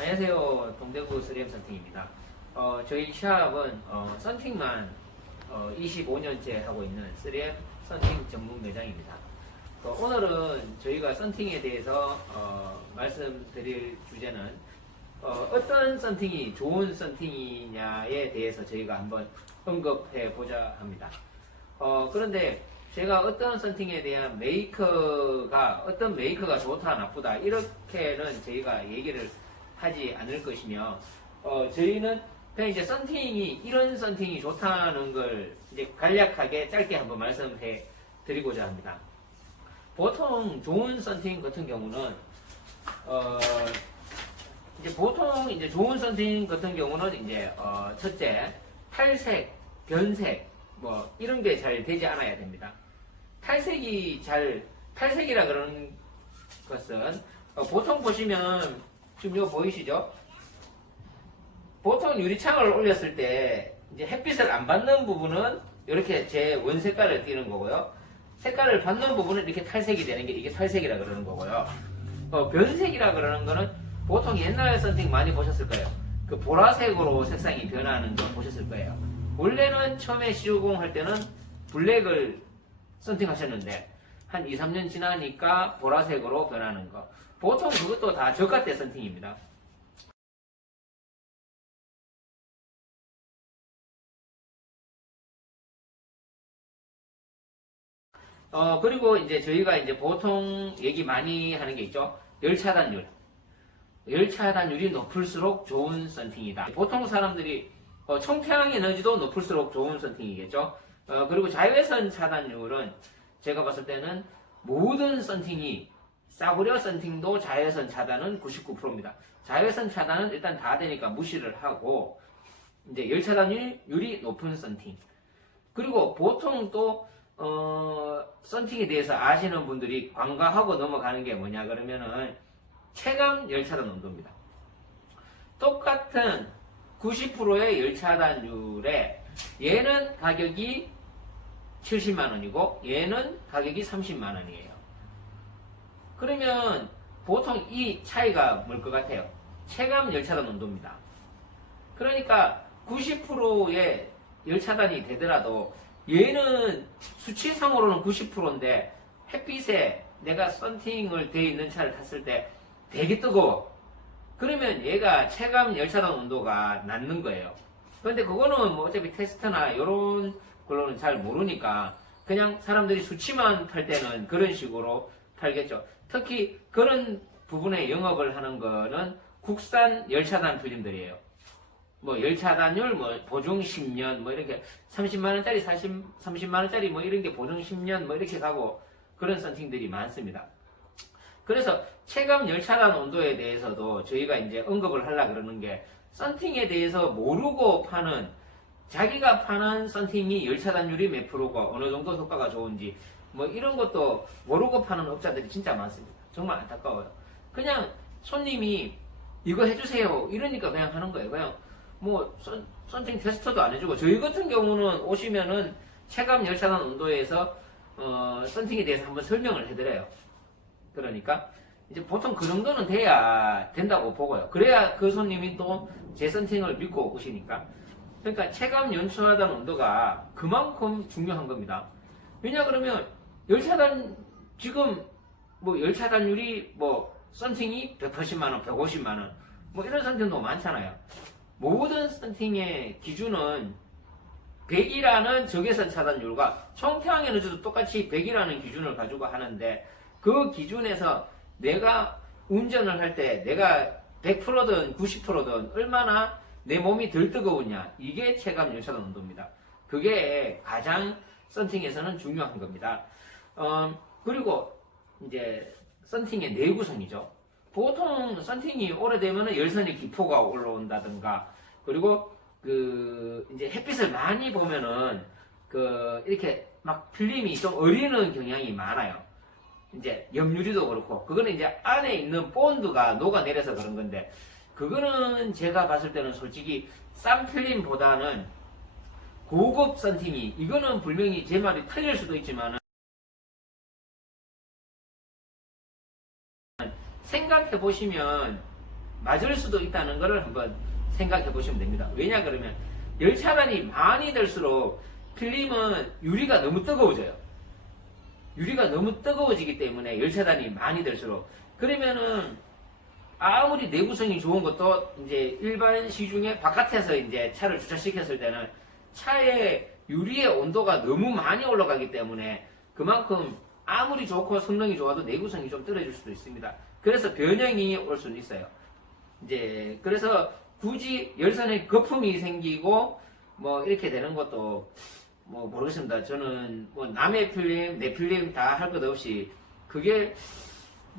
안녕하세요. 동대구 3M 썬팅입니다. 저희 샵은 썬팅만 25년째 하고 있는 3M 썬팅 전문 매장입니다. 오늘은 저희가 썬팅에 대해서 말씀드릴 주제는 어떤 썬팅이 좋은 썬팅이냐에 대해서 저희가 한번 언급해 보자 합니다. 그런데 제가 어떤 썬팅에 대한 어떤 메이커가 좋다 나쁘다 이렇게는 저희가 얘기를 하지 않을 것이며, 저희는 그냥 이제 썬팅이 이런 썬팅이 좋다는 걸 이제 간략하게 짧게 한번 말씀해 드리고자 합니다. 보통 좋은 썬팅 같은 경우는 이제 좋은 썬팅 같은 경우는 이제 첫째 탈색, 변색 뭐 이런 게 잘 되지 않아야 됩니다. 탈색이라 그러는 것은 보통 보시면 지금 이거 보이시죠? 보통 유리창을 올렸을 때 이제 햇빛을 안 받는 부분은 이렇게 제 원색깔을 띄는 거고요. 색깔을 받는 부분은 이렇게 탈색이 되는 게 이게 탈색이라 그러는 거고요. 변색이라 그러는 거는 보통 옛날 썬팅 많이 보셨을 거예요. 그 보라색으로 색상이 변하는 거 보셨을 거예요. 원래는 처음에 C50 할 때는 블랙을 썬팅 하셨는데 한 2, 3년 지나니까 보라색으로 변하는 거. 보통 그것도 다 저가 때 썬팅입니다. 그리고 이제 저희가 이제 보통 얘기 많이 하는 게 있죠. 열차단율. 열차단율이 높을수록 좋은 썬팅이다. 보통 사람들이 총태양 에너지도 높을수록 좋은 썬팅이겠죠. 그리고 자외선 차단율은 제가 봤을 때는 모든 썬팅이 싸구려 썬팅도 자외선 차단은 99%입니다. 자외선 차단은 일단 다 되니까 무시를 하고 이제 열 차단율이 높은 썬팅. 그리고 보통 또 썬팅에 대해서 아시는 분들이 관과하고 넘어가는 게 뭐냐 그러면은 체감 열 차단 온도입니다. 똑같은 90%의 열 차단율에 얘는 가격이 70만원이고 얘는 가격이 30만원이에요. 그러면 보통 이 차이가 뭘 것 같아요? 체감 열차단 온도입니다. 그러니까 90%의 열차단이 되더라도 얘는 수치상으로는 90%인데 햇빛에 내가 썬팅을 돼 있는 차를 탔을 때 되게 뜨거워. 그러면 얘가 체감 열차단 온도가 낮는 거예요. 그런데 그거는 뭐 어차피 테스트나 이런 걸로는 잘 모르니까 그냥 사람들이 수치만 팔 때는 그런 식으로 팔겠죠. 특히 그런 부분에 영업을 하는 거는 국산 열차단 필름들이에요. 뭐 열차단율, 뭐 보증 10년, 뭐 이렇게 30만원짜리 30만원짜리 뭐 이런 게 보증 10년 뭐 이렇게 가고 그런 썬팅들이 많습니다. 그래서 체감 열차단 온도에 대해서도 저희가 이제 언급을 하려고 그러는 게 썬팅에 대해서 모르고 파는 자기가 파는 썬팅이 열차단율이 몇 프로고 어느 정도 효과가 좋은지 뭐 이런 것도 모르고 파는 업자들이 진짜 많습니다. 정말 안타까워요. 그냥 손님이 이거 해주세요 이러니까 그냥 하는 거예요. 그냥 뭐 썬팅 테스트도 안 해주고 저희 같은 경우는 오시면은 체감 열차단 온도에서 썬팅에 대해서 한번 설명을 해드려요. 그러니까 이제 보통 그 정도는 돼야 된다고 보고요. 그래야 그 손님이 또 제 썬팅을 믿고 오시니까. 그러니까 체감 열차단 온도가 그만큼 중요한 겁니다. 왜냐 그러면 지금 뭐 열차단율이 뭐 썬팅이 180만원, 150만원 뭐 이런 썬팅도 많잖아요. 모든 썬팅의 기준은 100이라는 적외선 차단율과 총태양 에너지도 똑같이 100이라는 기준을 가지고 하는데 그 기준에서 내가 운전을 할 때 내가 100%든 90%든 얼마나 내 몸이 덜 뜨거우냐 이게 체감 열차단 온도입니다. 그게 가장 썬팅에서는 중요한 겁니다. 그리고 이제 썬팅의 내구성이죠. 보통 썬팅이 오래되면 열선의 기포가 올라온다든가 그리고 이제 햇빛을 많이 보면은 이렇게 막 필름이 좀 어리는 경향이 많아요. 이제 염유리도 그렇고 그거는 이제 안에 있는 본드가 녹아내려서 그런 건데 그거는 제가 봤을 때는 솔직히 싼 필름보다는 고급 썬팅이 이거는 분명히 제 말이 틀릴 수도 있지만 생각해 보시면 맞을 수도 있다는 것을 한번 생각해 보시면 됩니다. 왜냐 그러면 열차단이 많이 될수록 필름은 유리가 너무 뜨거워져요. 유리가 너무 뜨거워지기 때문에 열차단이 많이 될수록 그러면은 아무리 내구성이 좋은 것도 이제 일반 시중에 바깥에서 이제 차를 주차시켰을 때는 차의 유리의 온도가 너무 많이 올라가기 때문에 그만큼 아무리 좋고 성능이 좋아도 내구성이 좀 떨어질 수도 있습니다. 그래서 변형이 올 수는 있어요. 이제 그래서 굳이 열선에 거품이 생기고 뭐 이렇게 되는 것도 뭐 모르겠습니다. 저는 뭐 남의 필름, 내 필름 다 할 것 없이 그게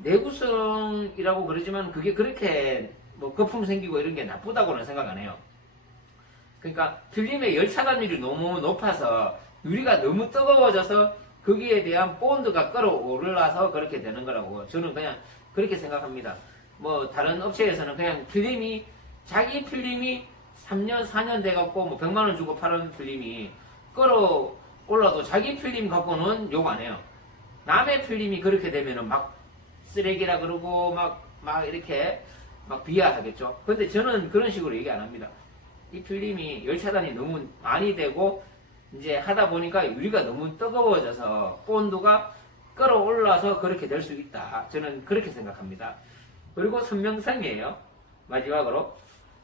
내구성이라고 그러지만 그게 그렇게 뭐 거품 생기고 이런 게 나쁘다고는 생각 안 해요. 그러니까 필름의 열차단율이 너무 높아서 유리가 너무 뜨거워져서 거기에 대한 본드가 끌어올라서 그렇게 되는 거라고 저는 그냥 그렇게 생각합니다. 뭐 다른 업체에서는 그냥 필름이 자기 필름이 3년 4년 돼갖고 뭐 100만원 주고 파는 필름이 끌어올라도 자기 필름 갖고는 욕 안 해요. 남의 필름이 그렇게 되면은 막 쓰레기라 그러고 막 이렇게 막 비하하겠죠. 근데 저는 그런 식으로 얘기 안 합니다. 이 필름이 열차단이 너무 많이 되고 이제 하다 보니까 유리가 너무 뜨거워져서 본드가 끌어올라서 그렇게 될 수 있다. 저는 그렇게 생각합니다. 그리고 선명성이에요. 마지막으로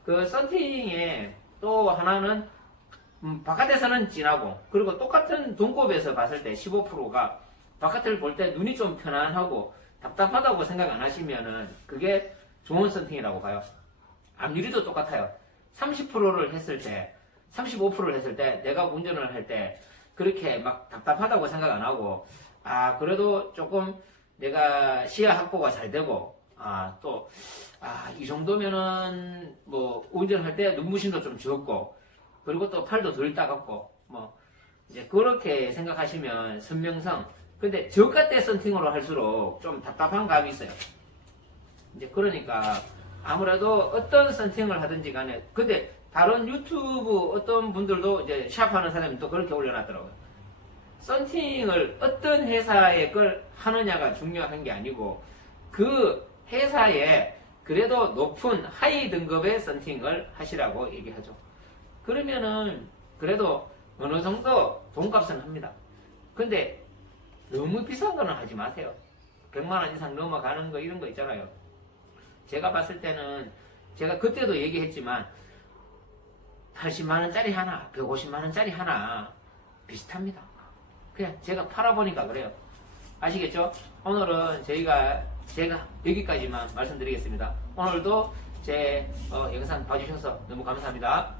그 썬팅에 또 하나는 바깥에서는 진하고 그리고 똑같은 동급에서 봤을 때 15%가 바깥을 볼 때 눈이 좀 편안하고 답답하다고 생각 안 하시면은 그게 좋은 썬팅이라고 봐요. 앞유리도 똑같아요. 30%를 했을 때 35%를 했을 때 내가 운전을 할 때 그렇게 막 답답하다고 생각 안 하고 그래도 조금 내가 시야 확보가 잘 되고 이 정도면은 뭐 운전할 때 눈부심도 좀 적고 그리고 또 팔도 덜 따갑고 뭐 이제 그렇게 생각하시면 선명성. 근데 저가 썬팅으로 할수록 좀 답답한 감이 있어요. 이제 그러니까 아무래도 어떤 썬팅을 하든지 간에 근데 다른 유튜브 어떤 분들도 이제 샵하는 사람이 또 그렇게 올려놨더라고요. 썬팅을 어떤 회사의 걸 하느냐가 중요한 게 아니고 그 회사에 그래도 높은 하이 등급의 썬팅을 하시라고 얘기하죠. 그러면은 그래도 어느 정도 돈값은 합니다. 근데 너무 비싼 거는 하지 마세요. 100만원 이상 넘어가는 거 이런 거 있잖아요. 제가 봤을 때는 제가 그때도 얘기했지만 80만원짜리 하나 150만원짜리 하나 비슷합니다. 그냥 제가 팔아보니까 그래요. 아시겠죠? 오늘은 제가 여기까지만 말씀드리겠습니다. 오늘도 제 영상 봐주셔서 너무 감사합니다.